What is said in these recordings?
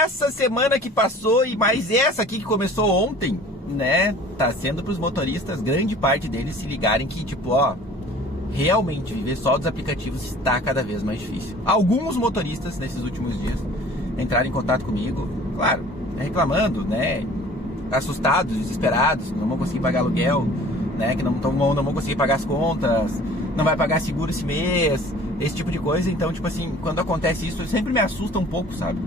essa semana que passou e mais essa aqui que começou ontem, né, tá sendo pros motoristas, grande parte deles se ligarem que, tipo, ó, realmente viver só dos aplicativos está cada vez mais difícil. Alguns motoristas nesses últimos dias entraram em contato comigo, claro, reclamando, né, assustados, desesperados, não vão conseguir pagar aluguel, né, que não vão conseguir pagar as contas, não vai pagar seguro esse mês, esse tipo de coisa. Então, tipo assim, quando acontece isso, sempre me assusta um pouco, sabe?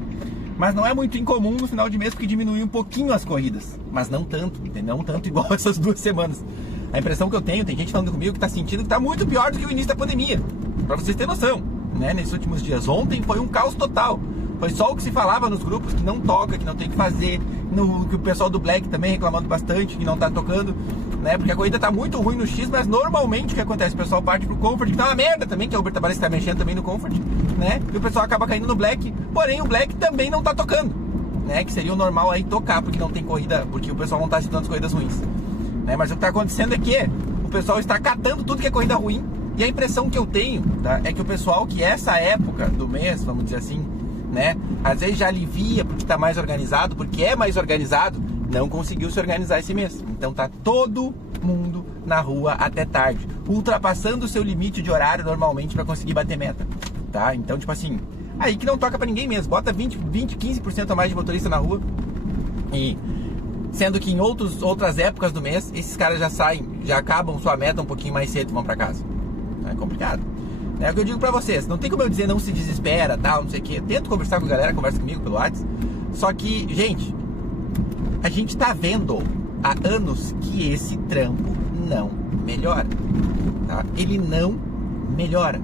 Mas não é muito incomum no final de mês, porque diminui um pouquinho as corridas, mas não tanto, entendeu? Não tanto igual essas 2 semanas. A impressão que eu tenho, tem gente falando comigo que tá sentindo que tá muito pior do que o início da pandemia, pra vocês terem noção, né? Nesses últimos dias, ontem foi um caos total. Foi só o que se falava nos grupos, que não toca, que não tem que fazer, que o pessoal do Black também reclamando bastante, que não tá tocando, né? Porque a corrida tá muito ruim no X, mas normalmente o que acontece? O pessoal parte pro Comfort, que tá uma merda também, que a Uber parece que tá mexendo também no Comfort, né? E o pessoal acaba caindo no Black, porém o Black também não tá tocando, né? Que seria o normal aí tocar, porque não tem corrida, porque o pessoal não tá citando as corridas ruins, né? Mas o que tá acontecendo é que o pessoal está catando tudo que é corrida ruim, e a impressão que eu tenho, tá, é que o pessoal que essa época do mês, vamos dizer assim, né, às vezes já alivia porque tá mais organizado, porque é mais organizado, não conseguiu se organizar esse mês. Então tá todo mundo na rua até tarde, ultrapassando o seu limite de horário normalmente para conseguir bater meta, tá? Então, tipo assim, aí que não toca para ninguém mesmo, bota 15% a mais de motorista na rua, e sendo que em outras épocas do mês, esses caras já saem, já acabam sua meta um pouquinho mais cedo e vão para casa. É complicado. É o que eu digo pra vocês, não tem como eu dizer não se desespera, tal, não sei o que. Tento conversar com a galera, conversa comigo pelo WhatsApp. Só que, gente, a gente tá vendo há anos que esse trampo não melhora, tá? Ele não melhora.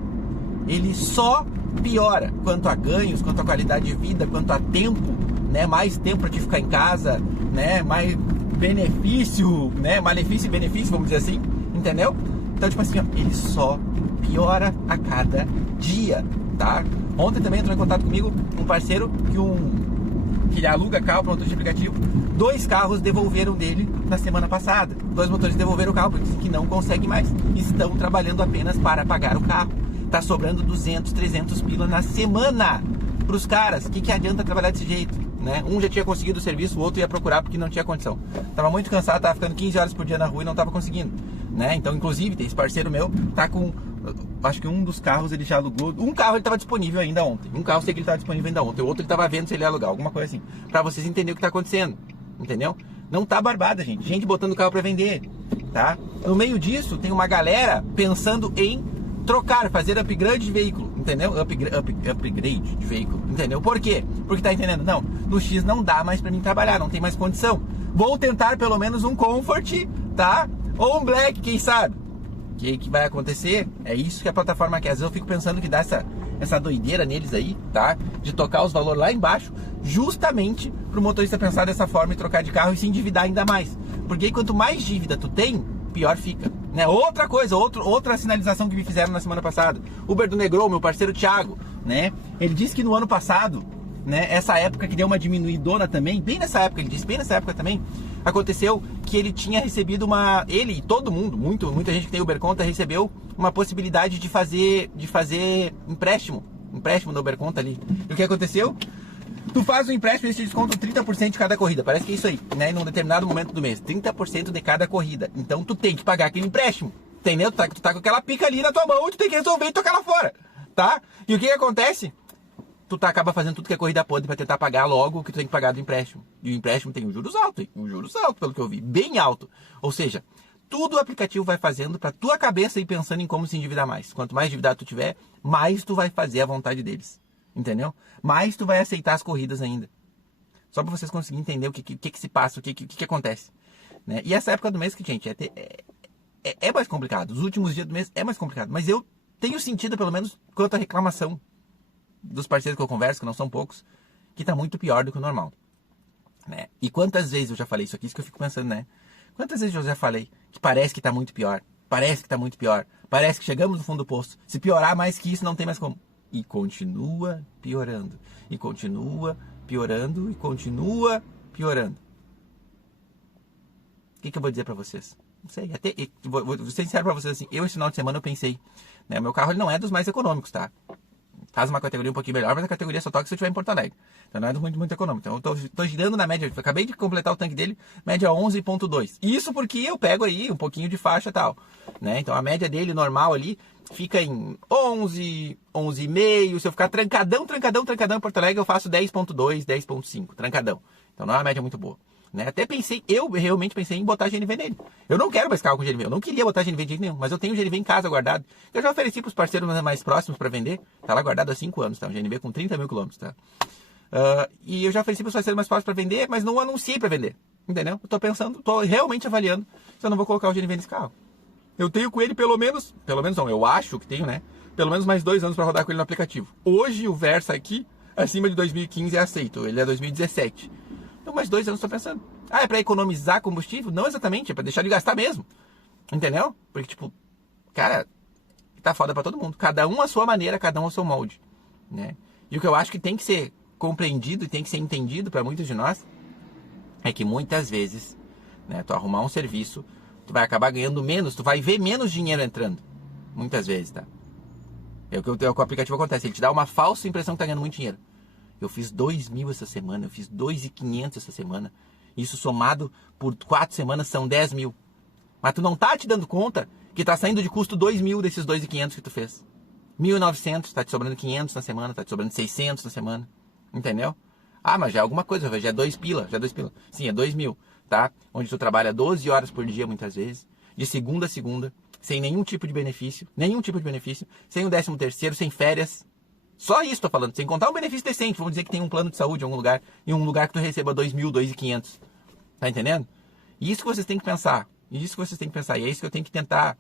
Ele só piora quanto a ganhos, quanto a qualidade de vida, quanto a tempo, né? Mais tempo pra te ficar em casa, né? Mais benefício, né? Malefício e benefício, vamos dizer assim, entendeu? Então, tipo assim, ó, ele só piora a cada dia, tá? Ontem também entrou em contato comigo um parceiro que ele aluga carro para motorista de aplicativo. 2 carros devolveram dele na semana passada. 2 motoristas devolveram o carro porque dizem que não conseguem mais. Estão trabalhando apenas para pagar o carro. Tá sobrando 200, 300 pila na semana pros caras. O que adianta trabalhar desse jeito, né? Um já tinha conseguido o serviço, o outro ia procurar porque não tinha condição. Tava muito cansado, tava ficando 15 horas por dia na rua e não tava conseguindo, né? Então, inclusive, tem esse parceiro meu, tá com... Acho que um dos carros ele já alugou. Um carro ele tava disponível ainda ontem. Um carro sei que ele tava disponível ainda ontem. O outro ele tava vendo se ele ia alugar, alguma coisa assim. Pra vocês entenderem o que tá acontecendo. Entendeu? Não tá barbada, gente. Gente botando o carro pra vender, tá? No meio disso, tem uma galera pensando em trocar, fazer upgrade de veículo. Entendeu? Upgrade de veículo. Entendeu? Por quê? Porque tá entendendo? Não, no X não dá mais pra mim trabalhar, não tem mais condição. Vou tentar pelo menos um Comfort, tá? Ou um Black, quem sabe? O que vai acontecer? É isso que a plataforma quer. Às vezes eu fico pensando que dá essa doideira neles aí, tá? De tocar os valores lá embaixo, justamente pro motorista pensar dessa forma e trocar de carro e se endividar ainda mais. Porque aí, quanto mais dívida tu tem, pior fica, né? Outra coisa, outra sinalização que me fizeram na semana passada. Uber do Negro, meu parceiro Thiago, né? Ele disse que no ano passado, né, essa época que deu uma diminuidona também, bem nessa época, ele disse, bem nessa época também, aconteceu que ele tinha recebido ele e todo mundo, muita gente que tem Uber Conta recebeu uma possibilidade de fazer empréstimo no Uber Conta ali. E o que aconteceu? Tu faz um empréstimo e eles te descontam 30% de cada corrida, parece que é isso aí, né, em um determinado momento do mês, 30% de cada corrida. Então tu tem que pagar aquele empréstimo, entendeu? Tu tá com aquela pica ali na tua mão e tu tem que resolver e tocar lá fora, tá? E o que acontece? Tu acaba fazendo tudo que é corrida podre pra tentar pagar logo o que tu tem que pagar do empréstimo. E o empréstimo tem os juros altos, pelo que eu vi, bem alto. Ou seja, tudo o aplicativo vai fazendo pra tua cabeça ir pensando em como se endividar mais. Quanto mais endividado tu tiver, mais tu vai fazer a vontade deles. Entendeu? Mais tu vai aceitar as corridas ainda. Só pra vocês conseguirem entender o que se passa, o que acontece. Né? E essa época do mês que, gente, é mais complicado. Os últimos dias do mês é mais complicado. Mas eu tenho sentido, pelo menos, quanto à reclamação dos parceiros que eu converso, que não são poucos, que tá muito pior do que o normal, né? E quantas vezes eu já falei isso aqui, isso que eu fico pensando, né? Quantas vezes eu já falei que parece que tá muito pior, parece que chegamos no fundo do poço, se piorar mais que isso não tem mais como. E continua piorando, e continua piorando, e continua piorando. O que eu vou dizer pra vocês? Não sei, vou ser sincero pra vocês assim, esse final de semana eu pensei, né? Meu carro ele não é dos mais econômicos, tá? faz uma categoria um pouquinho melhor, mas a categoria só toca se eu estiver em Porto Alegre. Então não é muito econômico. Então eu tô girando na média, eu acabei de completar o tanque dele, média 11.2. Isso porque eu pego aí um pouquinho de faixa e tal, né? Então a média dele normal ali fica em 11, 11,5. Se eu ficar trancadão em Porto Alegre, eu faço 10.2, 10.5, trancadão. Então não é uma média muito boa. Né? Até pensei, eu realmente pensei em botar GNV nele. Eu não quero mais carro com GNV, eu não queria botar GNV de jeito nenhum, mas eu tenho GNV em casa guardado. Eu já ofereci para os parceiros mais próximos para vender, tá lá guardado há 5 anos, tá? Um GNV com 30 mil quilômetros, tá? E eu já ofereci para os parceiros mais próximos para vender, mas não anunciei para vender, entendeu? Eu tô pensando, tô realmente avaliando se eu não vou colocar o GNV nesse carro. Eu tenho com ele pelo menos não, eu acho que tenho, né? Pelo menos mais 2 anos para rodar com ele no aplicativo. Hoje o Versa aqui, acima de 2015 é aceito, ele é 2017. Então, mais 2 anos, estou pensando. Ah, é para economizar combustível? Não exatamente, é para deixar de gastar mesmo. Entendeu? Porque, tipo, cara, tá foda para todo mundo. Cada um à sua maneira, cada um ao seu molde. Né? E o que eu acho que tem que ser compreendido e tem que ser entendido para muitos de nós é que muitas vezes, né, tu arrumar um serviço, tu vai acabar ganhando menos, tu vai ver menos dinheiro entrando. Muitas vezes, tá? É o que o aplicativo acontece, ele te dá uma falsa impressão que tá ganhando muito dinheiro. Eu fiz 2.000 essa semana, eu fiz 2.500 essa semana. Isso somado por 4 semanas são 10 mil. Mas tu não tá te dando conta que tá saindo de custo 2.000 desses 2.500 que tu fez. 1.900, tá te sobrando 500 na semana, tá te sobrando 600 na semana. Entendeu? Ah, mas já é alguma coisa, já é 2 pila. Sim, é 2.000, tá? Onde tu trabalha 12 horas por dia muitas vezes, de segunda a segunda, sem nenhum tipo de benefício, sem o 13º, sem férias. Só isso tô falando, sem contar um benefício decente. Vamos dizer que tem um plano de saúde em algum lugar, em um lugar que tu receba 2.000, 2.500. Tá entendendo? Isso que vocês têm que pensar. E é isso que eu tenho que tentar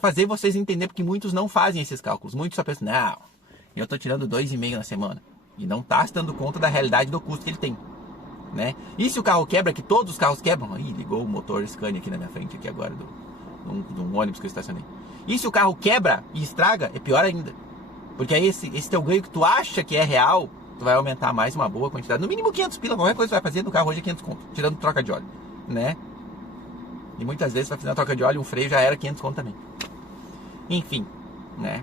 fazer vocês entenderem, porque muitos não fazem esses cálculos. Muitos só pensam, não, eu tô tirando 2,5 na semana. E não tá se dando conta da realidade do custo que ele tem. Né? E se o carro quebra, que todos os carros quebram? Ih, ligou o motor Scania aqui na minha frente, aqui agora, de um ônibus que eu estacionei. E se o carro quebra e estraga, é pior ainda. Porque aí esse teu ganho que tu acha que é real, tu vai aumentar mais uma boa quantidade. No mínimo 500 pila, qualquer coisa que tu vai fazer no carro hoje é 500 conto, tirando troca de óleo, né? E muitas vezes vai fazer uma troca de óleo, um freio já era 500 conto também. Enfim, né?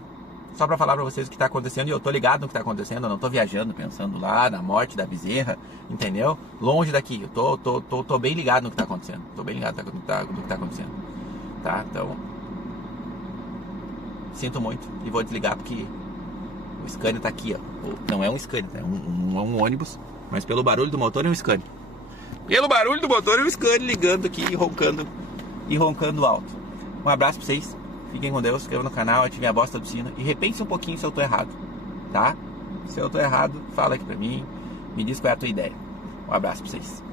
Só pra falar pra vocês o que tá acontecendo, e eu tô ligado no que tá acontecendo, eu não tô viajando, pensando lá na morte da bezerra, entendeu? Longe daqui, eu tô bem ligado no que tá acontecendo, no que tá acontecendo, tá? Então, sinto muito e vou desligar porque o Scania tá aqui, ó. Não é um Scania, é um ônibus, mas pelo barulho do motor é um Scania. Pelo barulho do motor é um Scania ligando aqui e roncando alto. Um abraço pra vocês, fiquem com Deus, se inscrevam no canal, ativem a bosta do sino e repense um pouquinho se eu tô errado, tá? Se eu tô errado, fala aqui pra mim, me diz qual é a tua ideia. Um abraço pra vocês.